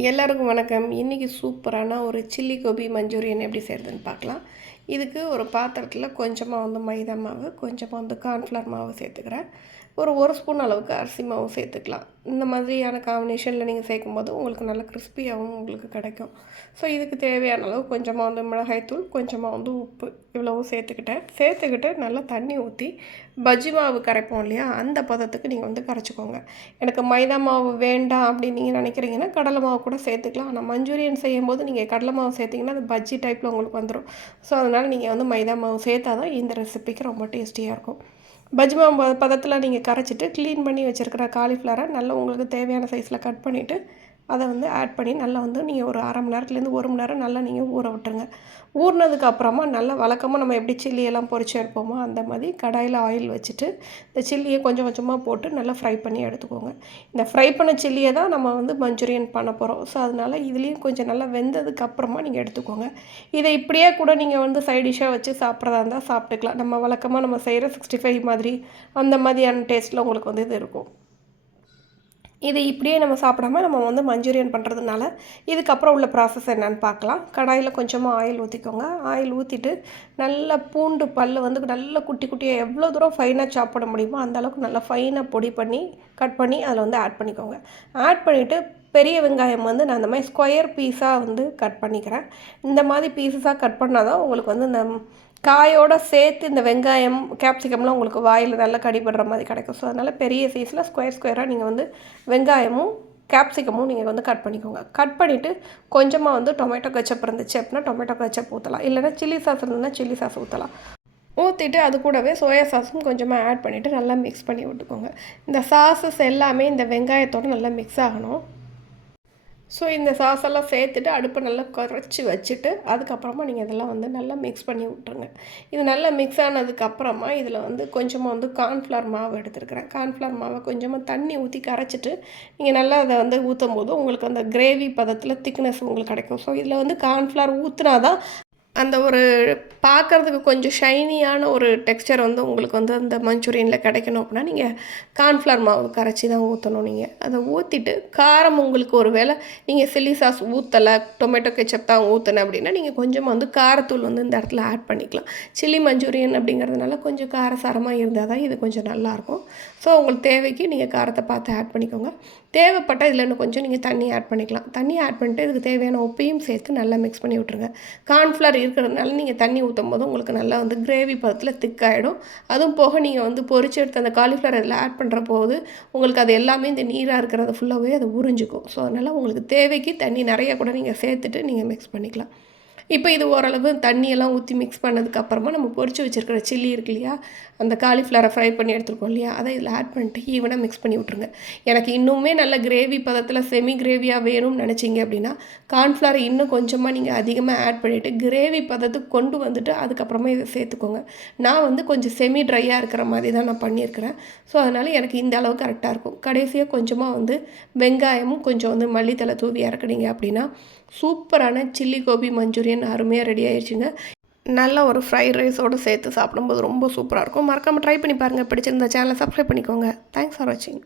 எல்லாருக்கும் வணக்கம். இன்றைக்கி சூப்பரான ஒரு சில்லி கோபி மஞ்சூரியன் எப்படி செய்கிறதுன்னு பார்க்கலாம். இதுக்கு ஒரு பாத்திரத்தில் கொஞ்சமாக வந்து மைதா மாவு கொஞ்சமாக வந்து கார்ன்ஃப்ளவர் மாவு சேர்த்துக்கிறேன். ஒரு ஒரு ஸ்பூன் அளவுக்கு அரிசி மாவு சேர்த்துக்கலாம். இந்த மாதிரியான காம்பினேஷனில் நீங்கள் சேர்க்கும்போது உங்களுக்கு நல்ல கிறிஸ்பியாகவும் உங்களுக்கு கிடைக்கும். ஸோ இதுக்கு தேவையான அளவு கொஞ்சமாக வந்து மிளகாய்த்தூள் கொஞ்சமாக வந்து உப்பு இவ்வளவும் சேர்த்துக்கிட்டேன். சேர்த்துக்கிட்டு நல்லா தண்ணி ஊற்றி பஜ்ஜி மாவு கரைப்போம் இல்லையா? அந்த பதத்துக்கு நீங்கள் வந்து கரைச்சிக்கோங்க. எனக்கு மைதா மாவு வேண்டாம் அப்படின்னு நீங்கள் நினைக்கிறீங்கன்னா கடலை மாவு கூட சேர்த்துக்கலாம். ஆனால் மஞ்சூரியன் செய்யும் போது நீங்கள் கடலை மாவு சேர்த்திங்கன்னா அது பஜ்ஜி டைப்பில் உங்களுக்கு வந்துடும் ஸோ அதனால் நீங்கள் வந்து மைதா மாவு சேர்த்தா தான் இந்த ரெசிபிக்கு ரொம்ப டேஸ்டியாக இருக்கும். பஜ்மா பதத்தில் நீங்கள் கரைச்சிட்டு க்ளீன் பண்ணி வச்சுருக்கிற காலிஃப்ளவரை நல்லா உங்களுக்கு தேவையான சைஸில் கட் பண்ணிவிட்டு அதை வந்து ஆட் பண்ணி நல்லா வந்து நீங்கள் ஒரு அரை மணி நேரத்துலேருந்து ஒரு மணி நேரம் நல்லா நீங்கள் ஊற விட்டுருங்க. ஊறினதுக்கு அப்புறமா நல்லா வழக்கமாக நம்ம எப்படி சில்லியெல்லாம் பொறிச்சு எடுப்போமோ அந்த மாதிரி கடாயில் ஆயில் வச்சுட்டு இந்த சில்லியை கொஞ்சம் கொஞ்சமாக போட்டு நல்லா ஃப்ரை பண்ணி எடுத்துக்கோங்க. இந்த ஃப்ரை பண்ண சில்லியை தான் நம்ம வந்து மஞ்சூரியன் பண்ண போகிறோம் ஸோ அதனால் இதுலேயும் கொஞ்சம் நல்லா வெந்ததுக்கு அப்புறமா நீங்கள் எடுத்துக்கோங்க. இதை இப்படியே கூட நீங்கள் வந்து சைட் டிஷ்ஷாக வச்சு சாப்பிட்றதா இருந்தால் சாப்பிட்டுக்கலாம். நம்ம வழக்கமாக நம்ம செய்கிற சிக்ஸ்டி ஃபைவ் மாதிரி அந்த மாதிரியான டேஸ்ட்டில் உங்களுக்கு வந்து இது இருக்கும். இது இப்படியே நம்ம சாப்பிடாம நம்ம வந்து மஞ்சூரியன் பண்ணுறதுனால இதுக்கப்புறம் உள்ள ப்ராசஸ் என்னென்னு பார்க்கலாம். கடாயில் கொஞ்சமாக ஆயில் ஊற்றிக்கோங்க ஆயில் ஊற்றிட்டு நல்ல பூண்டு பல் வந்து நல்ல குட்டி குட்டியாக எவ்வளோ தூரம் ஃபைனாக சாப் பண்ண முடியுமோ அந்தளவுக்கு நல்லா ஃபைனாக பொடி பண்ணி கட் பண்ணி அதில் வந்து ஆட் பண்ணிக்கோங்க. ஆட் பண்ணிவிட்டு பெரிய வெங்காயம் வந்து நான் அந்த மாதிரி ஸ்கொயர் பீஸாக வந்து கட் பண்ணிக்கிறேன். இந்த மாதிரி பீஸஸாக கட் பண்ணால் தான் உங்களுக்கு வந்து இந்த காயோடு சேர்த்து இந்த வெங்காயம் கேப்சிகம்லாம் உங்களுக்கு வாயில் நல்லா கடிபடுற மாதிரி கிடைக்கும். ஸோ அதனால் பெரிய சைஸில் ஸ்கொயர் ஸ்கொயராக நீங்கள் வந்து வெங்காயமும் கேப்சிகமும் நீங்கள் வந்து கட் பண்ணிக்கோங்க. கட் பண்ணிவிட்டு கொஞ்சமாக வந்து டொமேட்டோ கச்சப் இருந்துச்சு அப்படின்னா டொமேட்டோ கச்சப் ஊற்றலாம் இல்லைனா சில்லி சாஸ் இருந்ததுன்னா சில்லி சாஸ் ஊற்றலாம் ஊற்றிட்டு அது கூடவே சோயா சாஸும் கொஞ்சமாக ஆட் பண்ணிவிட்டு நல்லா மிக்ஸ் பண்ணி விட்டுக்கோங்க. இந்த சாஸஸ் எல்லாமே இந்த வெங்காயத்தோடு நல்லா மிக்ஸ் ஆகணும். ஸோ இந்த சாஸெல்லாம் சேர்த்துட்டு அடுப்பை நல்லா குறைச்சி வச்சுட்டு அதுக்கப்புறமா நீங்கள் இதெல்லாம் வந்து நல்லா மிக்ஸ் பண்ணி விட்ருங்க இது நல்லா மிக்ஸ் ஆனதுக்கப்புறமா இதில் வந்து கொஞ்சமாக வந்து கார்ன்ஃப்ளவர் மாவு எடுத்துருக்கிறேன். கார்ன்ஃப்ளவர் மாவை கொஞ்சமாக தண்ணி ஊற்றி கரைச்சிட்டு நீங்கள் நல்லா அதை வந்து ஊற்றும் போது உங்களுக்கு அந்த கிரேவி பதத்தில் திக்னஸ் உங்களுக்கு கிடைக்கும். ஸோ இதில் வந்து கார்ன்ஃப்ளவர் ஊற்றினா தான் அந்த ஒரு பார்க்குறதுக்கு கொஞ்சம் ஷைனியான ஒரு டெக்ஸ்டர் வந்து உங்களுக்கு வந்து அந்த மஞ்சூரியனில் கிடைக்கணும் அப்படின்னா நீங்கள் கார்ன்ஃப்ளவர் மாவு கரைச்சி தான் ஊற்றணும் நீங்கள் அதை ஊற்றிட்டு காரம் உங்களுக்கு ஒரு வேளை நீங்கள் சில்லி சாஸ் ஊற்றலை டொமேட்டோ கெச்சப் தான் ஊற்றினேன் அப்படின்னா நீங்கள் கொஞ்சமாக வந்து காரத்தூள் வந்து இந்த இடத்துல ஆட் பண்ணிக்கலாம். சில்லி மஞ்சூரியன் அப்படிங்கிறதுனால கொஞ்சம் காரசாரமாக இருந்தால் தான் இது கொஞ்சம் நல்லாயிருக்கும். ஸோ உங்களுக்கு தேவைக்கு நீங்கள் காரத்தை பார்த்து ஆட் பண்ணிக்கோங்க. தேவைப்பட்டால் இதில் இன்னும் கொஞ்சம் நீங்கள் தண்ணி ஆட் பண்ணிக்கலாம். தண்ணி ஆட் பண்ணிட்டு இதுக்கு தேவையான உப்பையும் சேர்த்து நல்லா மிக்ஸ் பண்ணி விட்ருங்க கார்ன்ஃப்ளவர் இருக்கிறதுனால நீங்கள் தண்ணி ஊற்றும் போது உங்களுக்கு நல்லா வந்து கிரேவி பதத்தில் திக்காகிடும் அதுவும் போக நீங்கள் வந்து பொறிச்சு எடுத்து அந்த காலிஃப்ளவர் இதில் ஆட் பண்ணுற போது உங்களுக்கு அது எல்லாமே இந்த நீராக இருக்கிறத ஃபுல்லாகவே அதை உறிஞ்சிக்கும். ஸோ அதனால் உங்களுக்கு தேவைக்கு தண்ணி நிறைய கூட நீங்கள் சேர்த்துட்டு நீங்கள் மிக்ஸ் பண்ணிக்கலாம். இப்போ இது ஓரளவு தண்ணியெல்லாம் ஊற்றி மிக்ஸ் பண்ணதுக்கப்புறமா நம்ம பொறிச்சு வச்சுருக்கிற சில்லி இருக்கு இல்லையா? அந்த காலிஃப்ளவரை ஃப்ரை பண்ணி எடுத்துருக்கோம் இல்லையா? அதை இதில் ஆட் பண்ணிட்டு ஈவனாக மிக்ஸ் பண்ணி விட்ருங்க எனக்கு இன்னுமே நல்ல கிரேவி பதத்தில் செமி கிரேவியாக வேணும்னு நினச்சிங்க அப்படின்னா கார்ன்ஃப்ளவர் இன்னும் கொஞ்சமாக நீங்கள் அதிகமாக ஆட் பண்ணிவிட்டு கிரேவி பதத்துக்கு கொண்டு வந்துட்டு அதுக்கப்புறமா இதை சேர்த்துக்கோங்க. நான் வந்து கொஞ்சம் செமி ட்ரையாக இருக்கிற மாதிரி தான் நான் பண்ணியிருக்கிறேன். ஸோ அதனால் எனக்கு இந்த அளவு கரெக்டாக இருக்கும். கடைசியாக கொஞ்சமாக வந்து வெங்காயமும் கொஞ்சம் வந்து மல்லித்தலை தூவி இறக்குனீங்க அப்படின்னா சூப்பரான சில்லி கோபி மஞ்சூரியன் அருமையாக ரெடி ஆயிடுச்சுங்க நல்ல ஒரு ஃப்ரைட் ரைஸோடு சேர்த்து சாப்பிடும்போது ரொம்ப சூப்பராக இருக்கும். மறக்காமல் ட்ரை பண்ணி பாருங்கள் பிடிச்சிருந்த சேனலை சப்ஸ்கிரைப் பண்ணிக்கோங்க. தேங்க்ஸ் ஃபார் வாட்சிங்